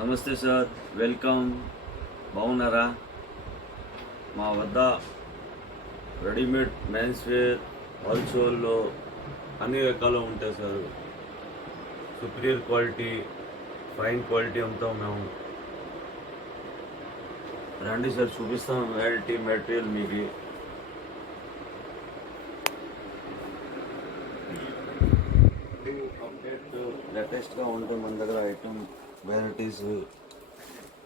నమస్తే sir, welcome. బాగున్నారా? మా వద్ద రెడీమేడ్ మెన్స్ వేర్ హోల్సేల్లో అన్ని రకాలు ఉంటాయి sir. Superior quality, fine quality అమ్ముతాం మేము. రండి సార్, చూపిస్తాం వెరైటీ మెటీరియల్ మీకు. అప్డేట్ లేటెస్ట్గా ఉంటాయి మన దగ్గర ఐటమ్ వెరైటీస్.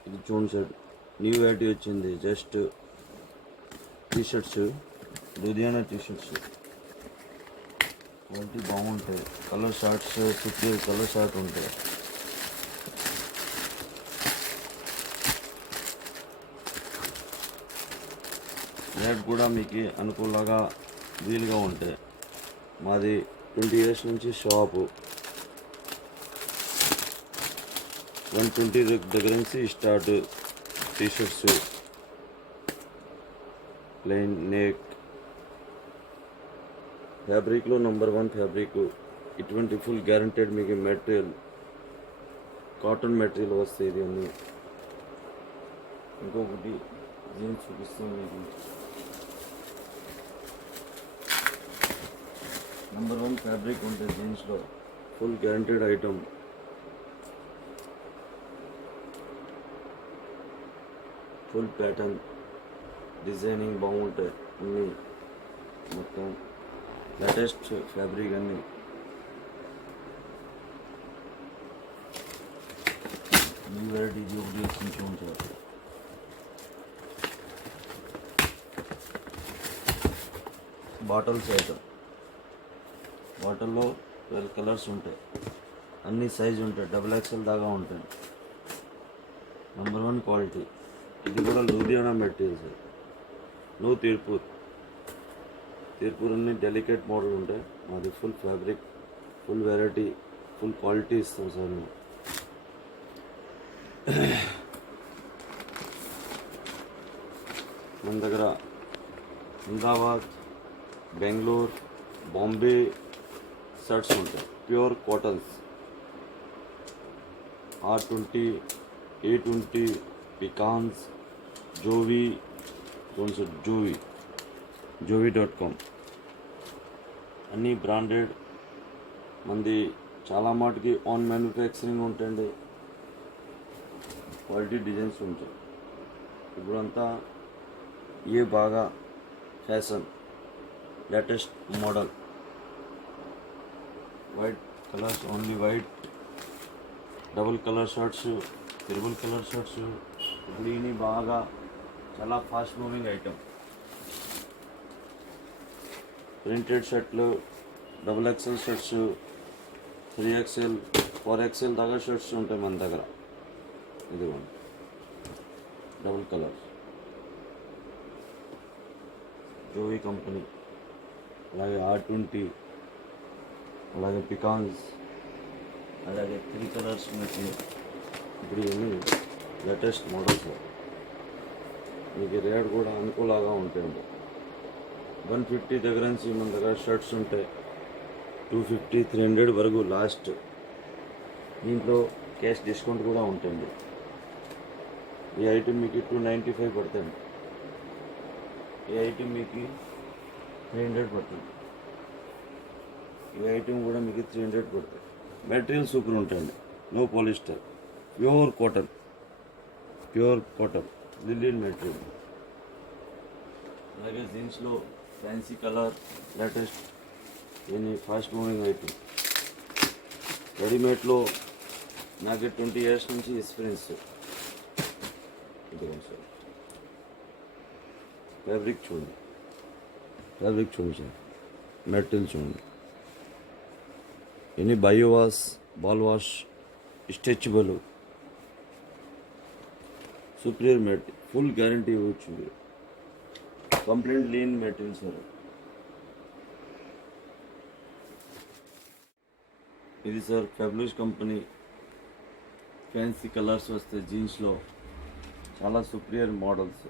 ఇది చూడండి సార్, న్యూ వెరైటీ వచ్చింది. Just T-shirts, Ludhiana T-shirts quality బాగుంటాయి. Colour shorts, superior colour short ఉంటాయి. రేట్ కూడా మీకు అనుకూలంగా వీలుగా ఉంటాయి. మాది 20 years నుంచి షాపు. 120 దగ్గర నుంచి స్టార్ట్. టీషర్ట్స్, ప్లెయిన్ నెక్, ఫ్యాబ్రిక్లో #1 ఫ్యాబ్రిక్. ఇటువంటి ఫుల్ గ్యారంటెడ్ మీకు మెటీరియల్, కాటన్ మెటీరియల్ వస్తాయి. ఇది అన్నీ. ఇంకొకటి జీన్స్ చూపిస్తాం మీకు. #1 ఫ్యాబ్రిక్ ఉంటుంది జీన్స్లో, full guaranteed item. Full pattern, designing బాగుంటాయి అన్నీ. మొత్తం లేటెస్ట్ ఫ్యాబ్రిక్ అన్నీ. న్యూ వెరైటీ ఒకటి ఉంచారు. Bottles item. బాటిల్లో 12 కలర్స్ ఉంటాయి, అన్ని సైజు ఉంటాయి, XXL దాకా ఉంటాయి. #1 క్వాలిటీ. ఇది కూడా లూధియానా మెటీరియల్స్. నో తీర్పూర్ అన్ని డెలికేట్ మోడల్ ఉంటాయి. మాది full fabric, full variety, full quality ఇస్తాం సార్ మేము. మన దగ్గర అహ్మదాబాద్, బెంగళూరు, బాంబే షర్ట్స్ ఉంటాయి. Pure cottons. R20, A20, పికాన్స్, జోవి.com అన్నీ బ్రాండెడ్. మంది చాలా మాటికి ఆన్ మ్యానుఫ్యాక్చరింగ్ ఉంటుంది. క్వాలిటీ డిజైన్స్ ఉంటాయి. ఇప్పుడంతా ఏ బాగా fashion, latest model. White colours, only white. Double colour shirts, triple colour shirts. ఇప్పుడు ఇవి బాగా చాలా ఫాస్ట్ మూవింగ్ ఐటమ్. ప్రింటెడ్ షర్ట్లు, XXL షర్ట్స్, 3XL, 4XL దాకా షర్ట్స్ ఉంటాయి మన దగ్గర. ఇదిగోండి, డబుల్ కలర్, జోవి కంపెనీ. అలాగే R20, అలాగే పికాన్స్, అలాగే 3 కలర్స్ మీకు. ఇప్పుడు ఇవన్నీ లేటెస్ట్ మోడల్స్. మీకు రేట్ కూడా అనుకూలంగా ఉంటాయండి. 150 దగ్గర నుంచి మన దగ్గర షర్ట్స్ ఉంటాయి. 250, 300 వరకు లాస్ట్. దీంట్లో క్యాష్ డిస్కౌంట్ కూడా ఉంటుంది. ఈ ఐటమ్ మీకు 295 పడుతుంది. ఈ ఐటమ్ మీకు 300 పడుతుంది. ఈ ఐటమ్ కూడా మీకు 300 పడుతుంది. మెటీరియల్ సూపర్ ఉంటుంది. No polyester, pure cotton, linen material. అలాగే జీన్స్లో fancy colour, latest, any fast moving item. రెడీమేడ్లో నాకు 20 years నుంచి ఎక్స్పీరియన్స్. ఇదిగోండి సార్, ఫ్యాబ్రిక్ చూడండి సార్, మెటీరియల్ చూడండి. Any bio wash, ball wash, stretchable, superior material, full guarantee ఇవ్వచ్చు. Complete lean material sir. ఇది sir fabulous company. Fancy colours వస్తాయి జీన్స్లో, చాలా సుపీరియర్ మోడల్స్.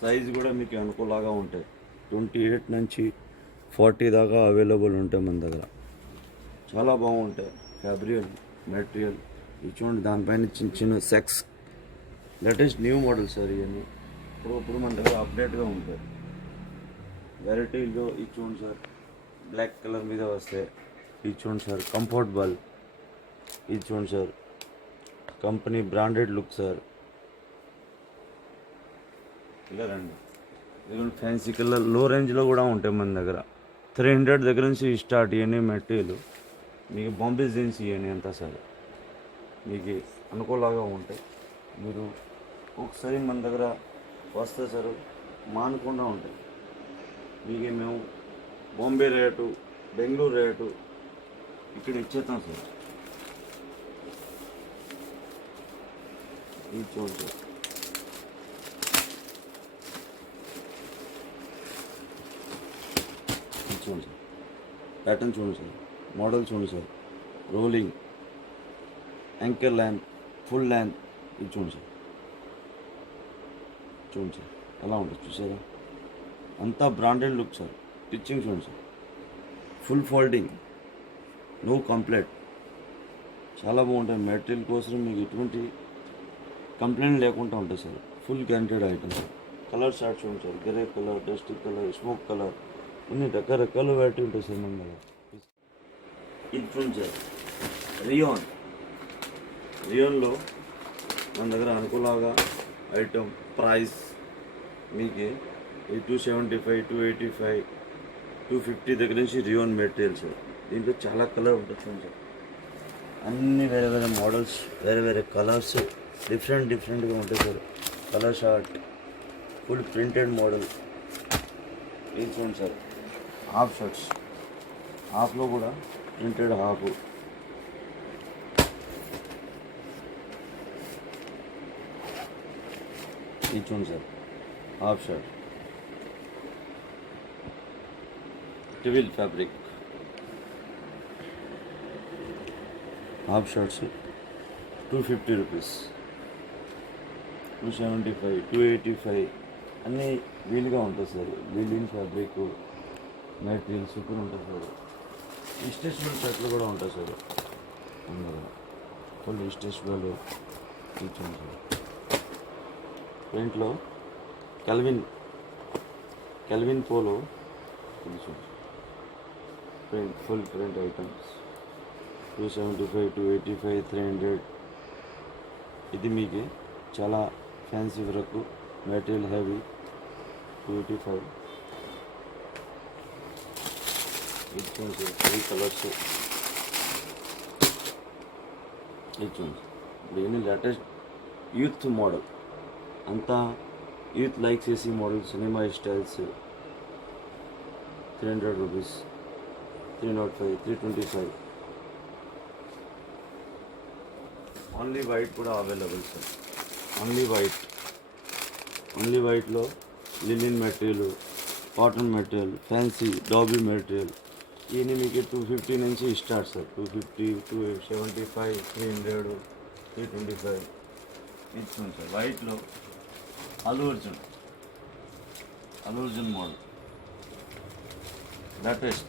సైజ్ కూడా మీకు అనుకూలంగా ఉంటాయి. 28 నుంచి 40 దాకా అవైలబుల్ ఉంటాయి మన దగ్గర. చాలా బాగుంటాయి. ఫ్యాబ్రిక్ మెటీరియల్, ఇది చూడండి, దానిపైన చిన్న చిన్న sex latest new model sir. ఇవన్నీ ఇప్పుడు మన దగ్గర అప్డేట్గా ఉంటాయి వెరైటీలో. ఇది చూడండి సార్, బ్లాక్ కలర్ మీద వస్తాయి. ఇది చూడండి సార్, కంఫర్టబుల్. ఇది చూడండి sir, company branded look sir. ఇలా రండి, ఇదిగోండి ఫ్యాన్సీ కలర్ లో రేంజ్లో కూడా ఉంటాయి మన దగ్గర. 300 దగ్గర నుంచి స్టార్ట్. ఇవన్నీ మెటీరియల్ మీకు బాంబే జీన్స్ ఇవన్నీ అంతా సార్ మీకు అనుకూలంగా ఉంటాయి. మీరు ఒకసారి మన దగ్గర వస్తే సార్ మానకుండా ఉంటాయి. మీకు మేము బాంబే రేటు, బెంగళూరు రేటు ఇక్కడ ఇచ్చేస్తాం సార్. ఇది చూడండి సార్, ఇది చూడండి సార్, ప్యాటర్న్ చూడండి సార్, మోడల్ చూడండి sir, rolling, anchor length, full length. ఇది చూడండి సార్, చూడండి సార్ ఎలా ఉంటుంది చూసారా. అంతా బ్రాండెడ్ లుక్ సార్. స్టిచ్చింగ్ చూడండి sir, full folding, no complaint, చాలా బాగుంటాయి. మెటీరియల్ కోసం మీకు ఎటువంటి కంప్లైంట్ లేకుండా ఉంటుంది sir. Full guaranteed item sir. Colour short చూడండి sir, grey colour, dust colour, smoke colour, అన్ని రకరకాల వెరైటీ ఉంటాయి సార్ మన దగ్గర. ఇది చూడండి సార్, రియోన్లో మన దగ్గర అనుకూలంగా ఐటమ్ ప్రైస్ మీకు 275, 285, 250 దగ్గర నుంచి రియోన్ మెటీరియల్ సార్. దీంట్లో చాలా కలర్ ఉంటుంది చూడండి సార్. అన్ని వేరే వేరే మోడల్స్, వేరే వేరే కలర్స్, డిఫరెంట్గా ఉంటాయి sir. Colour short, full printed model. ఇది చూడండి సార్, హాఫ్ షర్ట్స్, హాఫ్లో కూడా ప్రింటెడ్ హాఫ్. ఇది చూడండి sir, half shirt, twill fabric half shirts 250 rupees, 275, 285 అన్నీ వీలుగా ఉంటుంది సార్. వీలింగ్ ఫ్యాబ్రిక్ మెటీరియల్ సూపర్ ఉంటుంది సార్. స్ట్రెచబుల్ షర్ట్లు కూడా ఉంటాయి సార్ అందులో, ఫుల్ స్ట్రెచబుల్. చూడండి సార్, ప్రింట్లో Kelvin polo print, full print items 275, 285, 300. ఇది మీకు చాలా ఫ్యాన్సీ వరకు మెటీరియల్ హెవీ 285. ఇది చూడండి 3 కలర్స్. ఇది చూడండి, దీని లేటెస్ట్ యూత్ మోడల్, అంతా యూత్ లైక్ చేసి model, cinema styles. 300 rupees, 305, 325. Only white కూడా అవైలబుల్ సార్. ఓన్లీ వైట్లో linen material, cotton material, fancy dobby material. ఇవన్నీ మీకు 250 నుంచి స్టార్ట్ సార్. 250, 275, 300, 325. ఇచ్చింది సార్. వైట్లో అల్లు అర్జున్ మోడల్ లేటెస్ట్,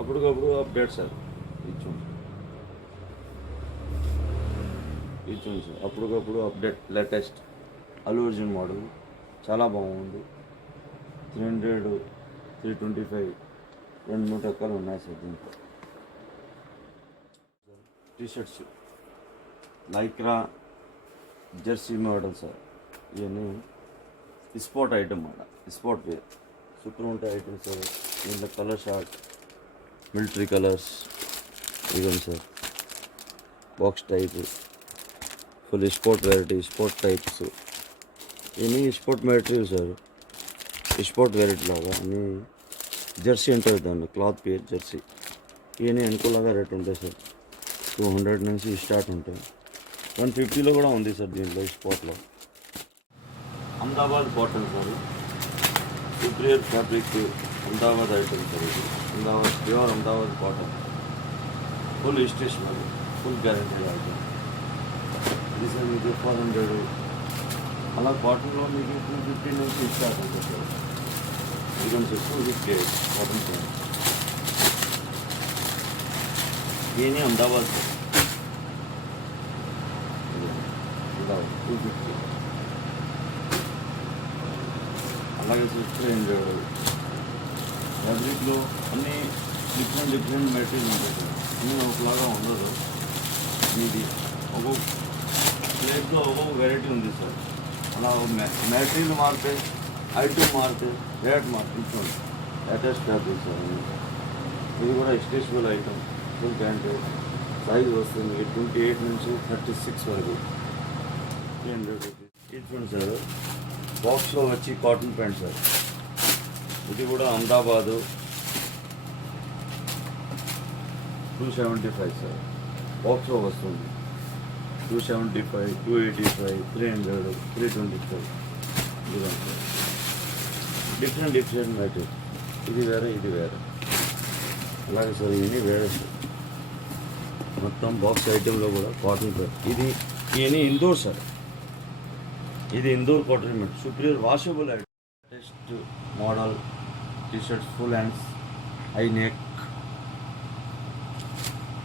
అప్పటికప్పుడు అప్డేట్ సార్. ఇచ్చింది సార్, అప్పటికప్పుడు update latest Allu Arjun model చాలా బాగుంది. 300, 325 2-3 రకాలు ఉన్నాయి సార్ దీంట్లో. T shirts lycra jersey model sir. ఇవన్నీ స్పోర్ట్ ఐటమ్ అన్నమాట, స్పోర్ట్ వేర్ సూపర్ ఉంటాయి ఐటమ్ సార్. దీంట్లో కలర్ షార్ట్, మిలిటరీ కలర్స్. ఇవ్వండి sir, box type, full sport variety, sport types. ఇవన్నీ sport material sir, sport variety లాగా. అన్నీ జెర్సీ ఉంటుంది దాన్ని, క్లాత్ పేర్ జెర్సీ. ఇవన్నీ అనుకూలంగా రేట్ ఉంటాయి సార్. 200 నుంచి స్టార్ట్ ఉంటాయి. 150లో కూడా ఉంది సార్ దీంట్లో స్పోర్ట్లో. Ahmedabad cotton sir, superior fabric, Ahmedabad item sir. ఇది Ahmedabad pure Ahmedabad cotton, full stationery, full guarantee item. ఇది సార్ మీకు 400. అలా కాటన్లో మీకు 250 నుంచి స్టార్ట్ అవుతుంది సార్. ఇదిగోండి సార్, 250 కాటన్ సార్. ఇవన్నీ అహ్మదాబాద్ సార్. 250. అలాగే 300. ఫ్యాబ్రిక్లో అన్నీ డిఫరెంట్ మెటీరియల్ ఉంటుంది సార్, అన్నీ ఒకలాగా ఉండదు. ఇది ఒక్కొక్క ప్లేట్లో ఒక్కొక్క వెరైటీ ఉంది సార్. అలా మెటీరియల్ మారితే, ఐటమ్ మారితే, రేట్ మారితే ఇస్తుంది. లేటెస్ట్ ఫ్యాబ్రిక్ సార్ ఇది కూడా stretchable item, full pant size వస్తుంది 28 నుంచి 36 వరకు. 300 రూపీస్. ఇది చూడండి సార్, బాక్స్లో వచ్చి కాటన్ ప్యాంట్ సార్. ఇది కూడా అహ్మదాబాదు 275 సార్. బాక్స్లో వస్తుంది 275, 285, 300, 325. ఇదిగో సార్, డిఫరెంట్ మెటీరియల్. ఇది వేరే, ఇది వేరే. అలాగే సార్ ఇవన్నీ వేరే సార్. మొత్తం బాక్స్ ఐటెంలో కూడా కాటన్ ప్యాంట్. ఇవన్నీ ఇందోర్ సార్. ఇది Indore cotton pant, superior washable item. Latest model T shirts, full hands, high neck.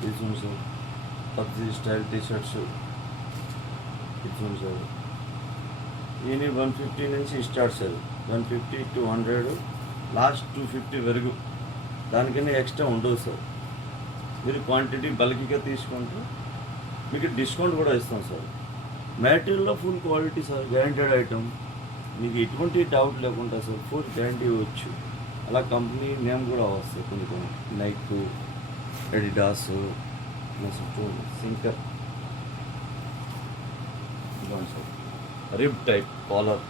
ఇది చూడండి సార్, పబ్జీ స్టైల్ టీ-షర్ట్స్. ఇది చూడండి సార్, ఇవన్నీ 150 నుంచి స్టార్ట్ సార్. 150 to 100, లాస్ట్ 250 వరకు. దానికన్నా ఎక్స్ట్రా ఉండదు సార్. మీరు క్వాంటిటీ బల్క్గా తీసుకుంటే మీకు డిస్కౌంట్ కూడా ఇస్తాం సార్. మెటీరియల్లో full quality sir, guaranteed item. మీకు ఎటువంటి డౌట్ లేకుండా సార్, ఫుల్ గ్యారంటీ ఇవ్వచ్చు. అలా కంపెనీ నేమ్ కూడా వస్తాయి కొన్ని నైక్, ఎడిడాస్, సింకర్. ఇదిగోండి సార్, రిబ్ టైప్ కాలర్.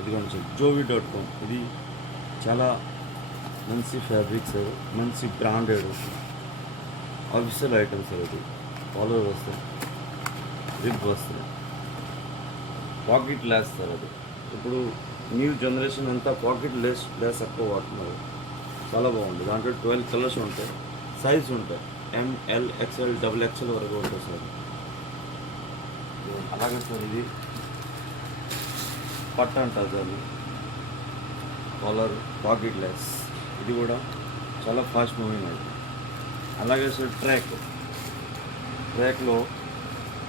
ఇదిగోండి సార్, jovi.com. ఇది చాలా మంచి ఫ్యాబ్రిక్ సార్, మంచి బ్రాండెడ్ ఆఫీషియల్ ఐటమ్ సార్. అది కాలర్ వస్తుంది, రిబ్ వస్తుంది, పాకెట్ లెస్ సార్. అది ఇప్పుడు న్యూ జనరేషన్ అంతా పాకెట్ లెస్ ఎక్కువ వాడుతున్నారు. చాలా బాగుంది. దాంట్లో 12 కలర్స్ ఉంటాయి, సైజ్ ఉంటాయి, ML, XL, XXL వరకు ఉంటుంది సార్. అలాగే సార్ ఇది పట్ట అంటారు సార్, కాలర్ పాకెట్ లెస్. ఇది కూడా చాలా ఫాస్ట్ మూవింగ్ అది. అలాగే సార్ ట్రాక్లో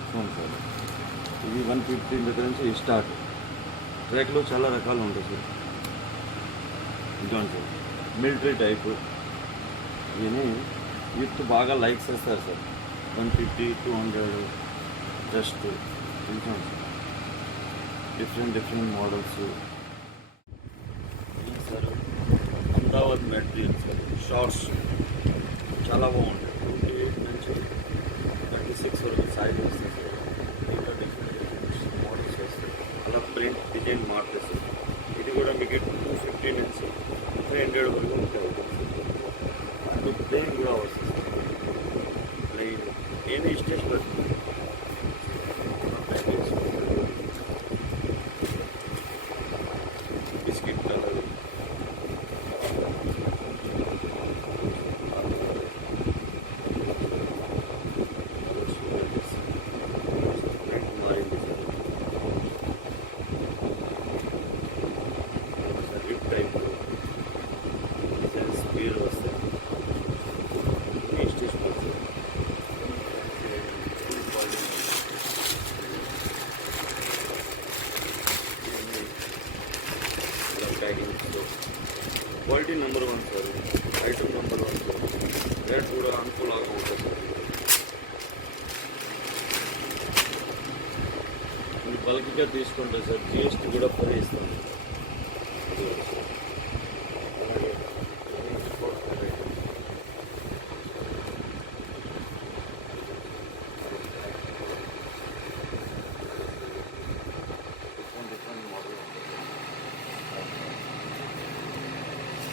చూడండి సార్, ఇది 150 దగ్గర నుంచి స్టార్ట్. ట్రాక్లో చాలా రకాలు ఉంటాయి సార్. ఇదిగోండి సార్, మిలిటరీ టైప్. ఇవన్నీ యూత్ బాగా లైక్ చేస్తారు సార్. 150, 200 జస్ట్. ఇదిగోండి sir, different models sir. Ahmedabad material sir, shorts చాలా బాగుంటాయి. 28 నుంచి 36 వరకు సైజ్ వస్తుంది సార్. ఇంకా డిఫరెంట్ మోడల్స్ వస్తాయి. అలా ప్రింట్ డిజైన్ మారుతుంది సార్. ఇది కూడా మీకు 250 నుంచి 300 వరకు ఉంటాయి. అందులో ప్లెయిన్ కూడా వస్తుంది సార్. ప్లెయిన్ ఏమి స్టేజ్ పడుతుంది. Biscuit colour, quality number 1 sir. Item number 1 sir. Rate కూడా అనుకూలంగా ఉంటుంది సార్. మీరు బల్క్గా తీసుకుంటే సార్ GST కూడా ఫ్రీ ఇస్తాను.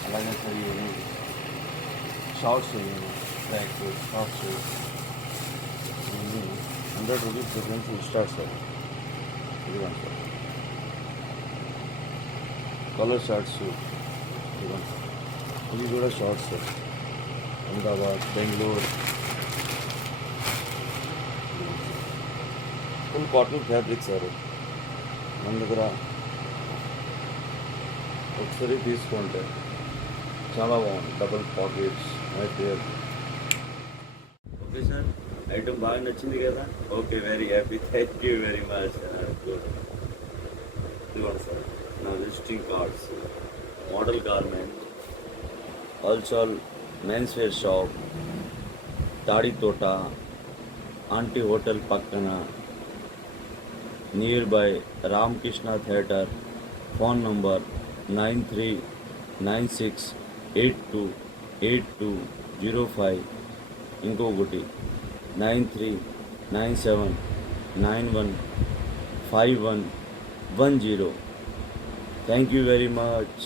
అలాగే సార్ ఇవి షార్ట్స్, ట్రాక్ షార్ట్స్ ఇవన్నీ 100 రూపీస్ డిఫరెన్స్ స్టార్ట్ సార్. ఇదిగోండి సార్, కలర్ షార్ట్స్. ఇదిగోండి సార్, ఇవి కూడా shorts sir. Ahmedabad, Bengaluru, full cotton fabric sir. మన దగ్గర ఒకసారి తీసుకుంటే చాలా బాగుంది. Double pockets material. Okay sir, item బాగా నచ్చింది కదా? Okay, very happy, thank you very much. Good. ఇదిగోండి సార్ నా visiting cards. Model garment, also men's wear shop, Tadi Thota, aunty hotel పక్కన, near by Ramakrishna theatre. Phone number 9396828205. ఇంకొకటి 9397915110. Thank you very much.